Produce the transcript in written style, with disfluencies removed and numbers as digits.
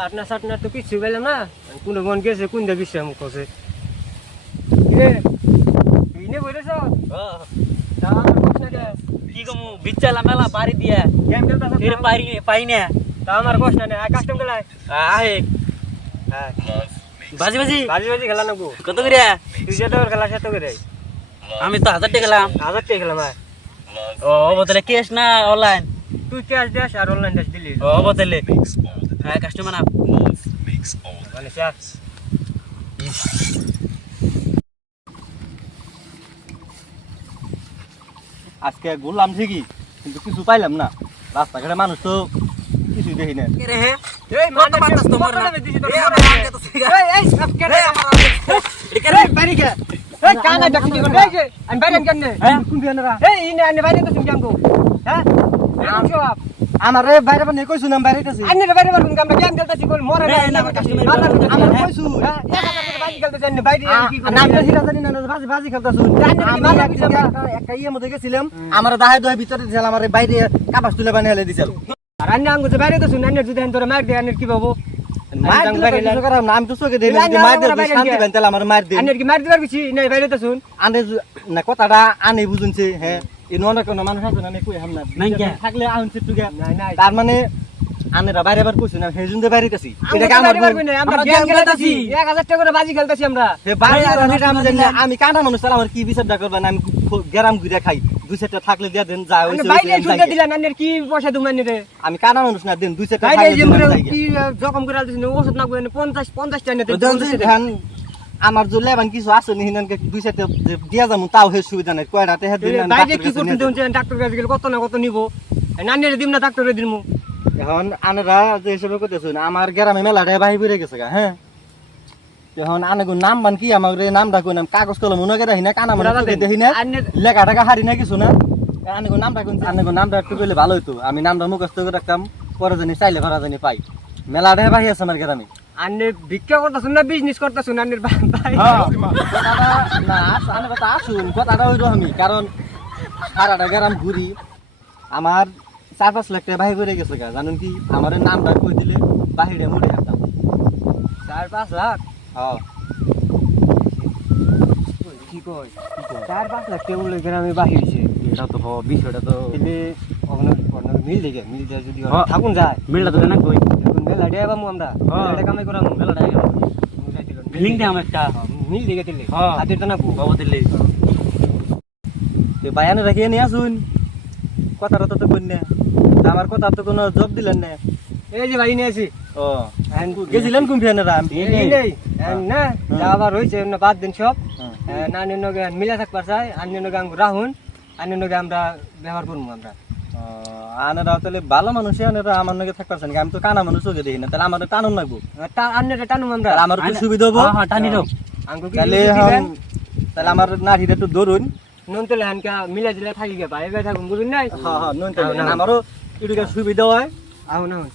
পাটনা সাটনা তো কিছু পেলাম না, কোন মন গেছে কোন দিয়ে বিশ্রাম করছে। কিরে তুই নে বলেছ কি কমু বিচ্চালা মেলা বাড়ি দিয়া গেম খেলতে ফির পাই না তা আমার কষ্ট না কাস্টম খেলায় আহে হ্যাঁ বাজি বাজি বাজি বাজি খেলা নাকু কত করে তুই যেটা খেলা সেটা করে আমি তো 1000 টাকা খেলাম 1000 টাকা খেলাম। ও বদলে ক্যাশ না অনলাইন তুই ক্যাশ দেস আর অনলাইন দেস দিলি ও বদলে হ্যাঁ কাস্টমার না মানে স্যার আজকে ঘুরলাম ঠিকই কিন্তু কিছু পাইলাম না, রাস্তাঘাটে মানুষ তো কিছুই দেখি না। কে রে হে এই কত বাতাস তোমার না দিছি তোর এই আমার আগে তো সিগা এই সব কে এই আমার আগে এই বাড়ি কে এই কানা ডাকি দিন এই যে আমি বাইরে কেন কোন বিয়ানরা এই ইনে আনে বাইরে তো তুমি জানগো হ্যাঁ এরকম সব আমারে বাইরে বানিয়ে কইছু না বাইরে কাছে আনে বাইরে বারুন আমরা গেম খেলতাছি বল মরে না আমার কাস্টমার আমার কইছু হ্যাঁ 1000 বাজি খেলতাছি আনে বাইরে কি করে নাম তো হিরা জানি না, বাজি বাজি খেলতাছু। আমি একটা ইয়ে মধ্যে গেছিলাম, আমার দাহাই দহাই ভিতরে দিছিল, আমার বাইরে কাবাস তুলে বানিয়ে হেলে দিছিল। আর আনে আঙ্গু যে বাইরে তো শুন আনে যদি আনে তোরা মার দে আনে কি বাবু মার দিলে কিছু করাম না, আমি তো চোখে দেখি মার দিয়ে শান্তি পাইন তাহলে আমার মার দিন। আনে কি মার দিবার কিছু নাই বাইরে তো শুন আনে না কথাটা আনে বুঝুনছে। হ্যাঁ এই ননে কোনো মানুষ আছে না কই হাম না নাই কে? থাকলে আনছে তুই নাই নাই তার মানে আনেরা বাইরে বার কইছ না হেজুন দে বাইরেতাছি এটা কি আমার পারবি না আমরা গেম খেলতাছি 1000 টাকা করে বাজি খেলতাছি আমরা হে বাইরে আমি জানি না, আমি কাঁটা মানুষ তাহলে আমার কি বিচারটা করবেন? আমি গ্রাম ঘুরে খাই, দুই চারটা থাকলে দিয়া দেন যা হইছে বাইরে শুনতে দিলেন আনের কি পয়সা দুমানি রে আমি কাঁটা মানুষ না, দেন দুই চারটা বাইরে থাকলে যে দেন মরে যাই কি জখম করে আলতেছেন ওষুধ না কইনে 50 টাকা নিতে ধান আমার যে লেবান কিছু আছে নি হিনানকে দুই চারটা দিয়া যামু তাও হে সুবিধা নাই, কয়টা তে দিন বাইরে কি করতে দেন ডাক্তার কাছে গেলে কত না কত নিব নানিরে দিম না ডাক্তারে দিমু এখন আনেরা যে হিসেবে কইতেছেন আমার গ্রামে মেলাটা বাহি পড়ে গেছে গা। হ্যাঁ এখন আনেগো নাম বান কি আমার নামটা কই নাম কাগজ কলম মনে করে দেখি না, কানা মনে দেখি না, লেখা টাকা হারি না কিছু না। আনেগো নামটা কোন আনেগো নামটা একটু কইলে ভালো হইতো, আমি নামটা মুখস্থ করে রাখতাম, পরে জানি চাইলে ভরা জানি পাই। মেলাটা বাহি আছে আমার গ্রামে। আনে ভিক্ষা করতাছুন না বিজনেস করতাছুন আনের ভাই কথাটা না আনে কথা আসুন কথাটা হইলো আমি, কারণ সারাটা গ্রাম ঘুরি, আমার 4-5 লাখ টাকা বাহি পড়ে গেছে গা। জানুন কি আমার নামটা কই দিলে বাহিরে মুড়ে যেতাম। 4-5 লাখ হ্যাঁ কি কই 4-5 লাখ টাকা উলে গ্রামে বাহিরছে এটা তো বিষয়টা তো দিলে মিল দেখে মিল যায় যদি হ্যাঁ। থাকুন যায় মেলটা তো না কই মেলা দেয়া বামু আমরা মেলা কামাই করাম মেলাটা লিংক দে আমার একটা মিল দেখে দিলে হ্যাঁ। হাতের তো না বদলে বায়ানে রাখিয়ে নিয়ে আসুন, কথাটা তো কই না, আমার কথা তো কোনো জব দিলেন না। এই যে ভাই নিয়ে আছি ও গেছিলেন কোন ফিয়ানেরা? এই নেই না যাবার হইছে না বাদ দিন সব নানি নগে মিলা থাকবার চাই আনি নগে আঙ্গু রাহুন আনি নগে আমরা ব্যবহার করবো আমরা আনেরা তাহলে ভালো মানুষ, আনেরা আমার নাকি থাকতেছেন, আমি তো কানা মানুষ চোখে দেখি না, তাহলে আমার টানুন লাগবো, আন্নে টানুম আমরা আমার একটু সুবিধা হবো। হ্যাঁ টানি দাও আঙ্গু কি তাহলে তাহলে আমার নাঠিটা একটু ধরুন। নুন তেলে হানকা মিলা দিলে থাকি গে ভাই ভাই থাকুন বুঝুন নাই হ্যাঁ হ্যাঁ নুন তেল আমারও একটু সুবিধা হয়। আহুন আহুন